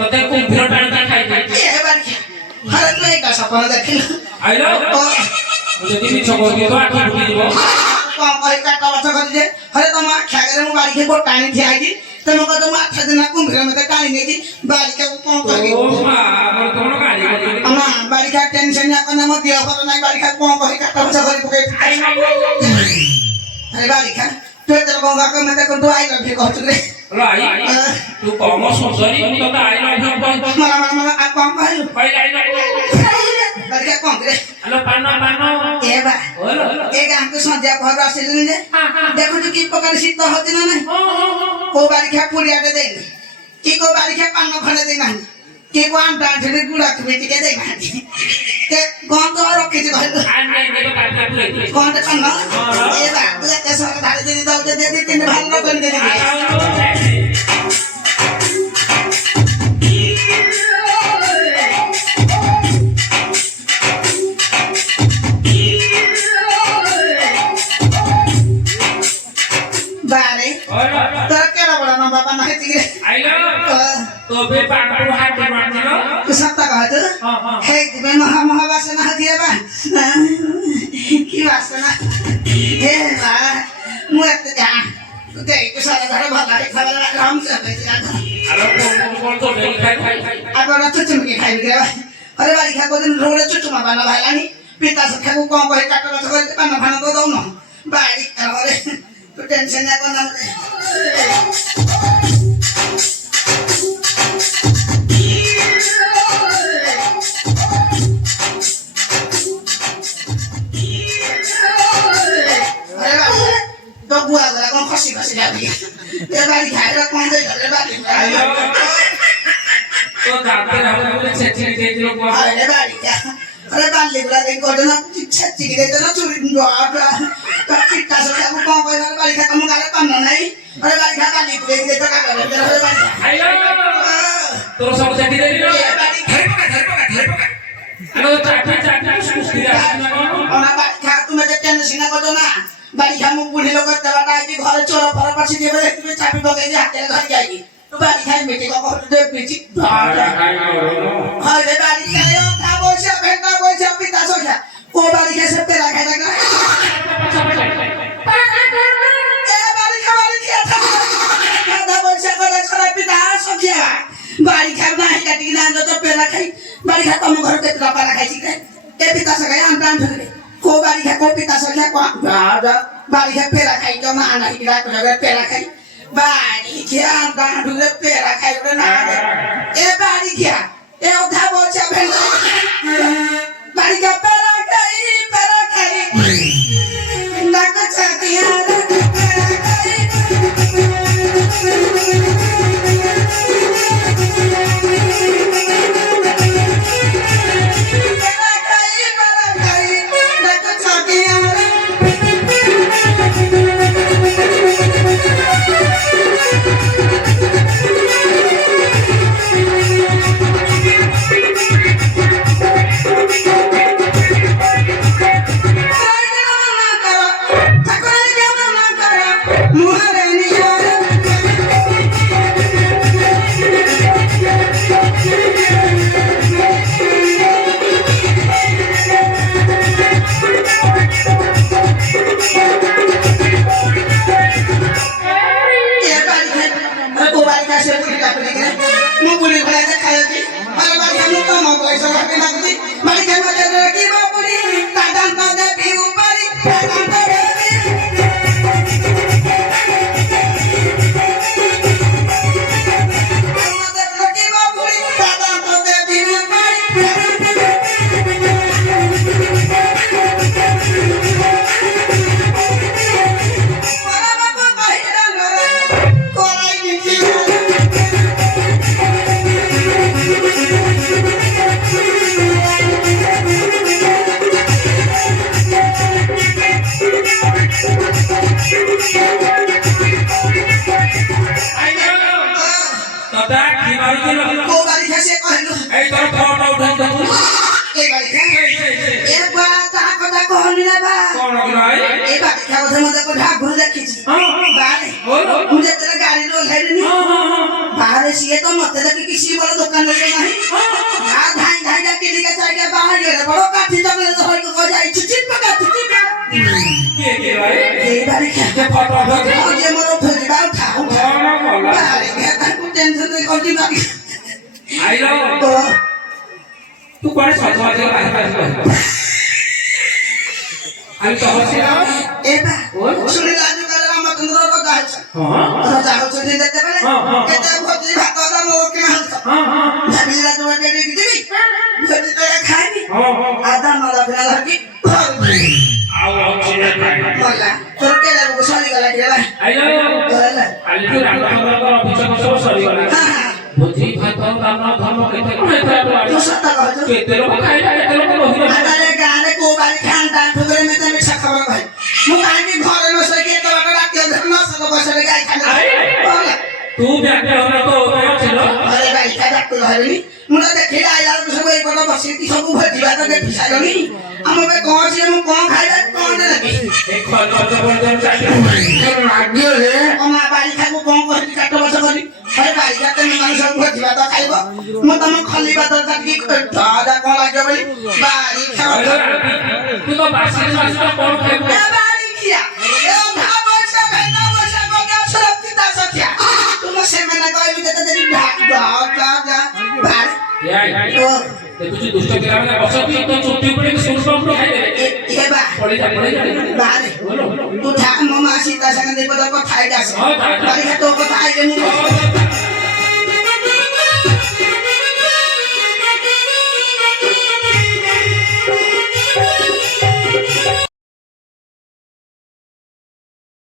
तते कुंभीर टाणी का खाई दे ए बारी हर तो एक सपना देखिल आइलो मुझे दिमी छकोती तो आखी फुटी जीवो कौन कहि काटा बचा कर जे हरे तुम खागरे मु बारी के को टाणी थिया जी तुम को तुम आठ दिन कुंभीर में टाणी ने जी बारी के कौन कहि ओ मां मोर तोनो गाड़ी कर अना बारी का टेंशन ना कना मत दिया पर नहीं बारी का कौन कहि काटा बचा कर पके अरे बारी का तू तेरे गंगा के में को तो आई लव यू कहत रे लाई तू कम सुंदरी तू तो आई लव यू बोल मला आ कौन कहि पहिले आई लव बारी का कौन रे हेलो पानो ए बा हेलो एक हमको संध्या घर आसिल जे देखो तो की प्रकार शीत होती ना नहीं को बारी खा पुरिया दे देनी की को बारी खा पानो खने देना की को आम डांठे गुड़ा के बेटी के देना के कौन तो रखे जे घर आई नहीं तो काट पूरे कौन तो पानो ए बा तू के सर धारे दे दो दे तीन भाग न कर दे बारे तो केरा बड़ा ना बाबा नहीं तिगे आइलो तो बे पाकू हाथ मार दिलो तू सत्ता कहत हां हे दिबे महा वासना हथिया बा की वासना हे बा मुत जा ते के सारा घर भला है खबर राम से हेलो कौन तो नहीं खाई अब ना चुचुम के खाई गया अरे बारी खा को दिन रोडे चुचुमा बाना भालानी पिता से खाको कौन कहे काटला से करे पाना भाना को दऊ न बारी अरे तो टेंशन ना को ना तो बुआ गला कौन खसी खसी जाती ये बारी खाएगा कौन दे घरे बारी आइलो तो जाते रहो बोले छेछे के लोग को अरे बारी क्या अरे बाली बुला दे को ना छच्ची के दे ना चुरी डोआ तो पिता से क्या को कौन कोई बारी खा तुम गाले पन्ना नहीं अरे बारी खा बाली बुले दे तो का करे अरे बारी आइलो तो सब छेछे दे दिलो घर पका अरे चाटी कुछ दिया ओना बारी खा तुम जे टेंशन ना को ना बारी खा मु बुढ़ी लोग तबाटा की घर चोर फर पछी देबे तुम चाबी बगे हाथे धर जाएगी तो बारी खाई बेटी को दे बेटी हां रे बारी खायो था बोसे बेटा बोसे पिता सो क्या ओ बारी के सब तेरा खाई लगा ए बारी खा था बोसे को छोरा पिता सो क्या बारी खा नहीं काटी ना तो पेला खाई बारी खा तुम घर के तरफ पाला खाई छी के पिता से गया हम टाइम ठगले को बारी खा को पिता से क्या को बारी खा पेला खाई तो ना आना ही रात को पेला खाई बारी क्या गांडू ले पेरा खाई रे ना ए बारी क्या ए उठा बोचा भेल बारी का पेरा खाई ना को छतिया रे पेरा खाई ना को छतिया रे तता की बारी के लोग को बारी कैसे कहलु ए तो फोटो उठाई दो এই বাড়ি খা এ বা তা কথা কহনি না বা কোন নাই এই বাড়ি খা কথা মধ্যে কোঠা ঘুরে দেখিছি বাড়ি বলো ମୁଁ ଯେତେବେଳେ ଗାଡିରୁ ଓହ୍ଲାଇଲିନି ବାହାରେ ସିଏ ତ ମତେ ଦେଖି କିଛି ବଡ ଦୋକାନରେ ନାହିଁ ଧାଇଁ ଧାଇଁ ଡାକିଲିକା ଚାରିକା ବାହାରିଗଲେ ବଡ କାଠି ଚକଲେ ଧରିକି ଯାଇଛି ଚିପା କାଠି ଚିପା কে ভাই এই বাড়ি খା কে ফটো ফটো ଆଉ ଯିଏ ମୋର ଉଠେଇବା ଉଠା ଉଠା ବାড়ି ଖା ତାଙ୍କୁ ଟେନସନ କରୁଛି ବାড়ି আইলো ଓ তু কোন সজবাজে বাহির আমি তো হচ্ছিলাম এবা শুনি রাজু কালে রামচন্দ্র রাজা হচ্ছে হ্যাঁ রাজা হচ্ছে যে দেখতে পেলে কেতে ভোজি ভাত দা মো কি হালকা ভাবি রাজু বাড়ি দিবি ভোজি তো খাইনি আদা মালা ফেলা লাগি আও হচ্ছিল বলা তোর কে লাগু সরি গলা কি ভাই আইলো বলা কালি তো রামচন্দ্রর অভিষেক সব সরিগলা বুঝি ভাত রাম ধর্ম কেতে কেতে তো সত্য কহ তো কেতে লোক খাইলা কেতে লোক রহিলা আরে গানে কো বাড়ি খান দান ঠুকরে মে তুমি খবর ভাই মু কাহি ঘরে ন সকে তো বাটা রাখতে ধরনা সব বসে গাই খানে বলা তু ব্যাকে হলো তো ছিল আরে ভাই খাদা তো হইনি মুনা দেখি আইলা তো সব এই বড় বসে কি সব ভজিবা তো দেখি সাইনি আমবে কোন সে মু কোন খাইলা কোন লাগি এক খল খল চাই লাগিও রে আমা বাড়ি খাবো কোন করি কাট বসে করি আরে ভাই যাতে মানুষ সব ভজিবা তো খাইবো মু তম খলিবা তো কাটি দাদা কোন লাগে বলি বাড়ি খাবো তু তো বাসি বাসি কোন খাইবো বাড়ি খিয়া এ ভাবো সে ভেনা বসে গগা সরপ্তি তা সতিয়া তুমি সেমেনা কইবি তে তে ঢাক দাও দাদা বাড়ি এই তুই দুষ্ট গ্রামে বসতি তো চুপটি পড়ে শুরু করতে খাই দে এ বা পড়ে যা বাড়ি বলো তু ঠাক মামা সীতা সঙ্গে দেব তো কথাই যাস বাড়ি তো কথাই যে মু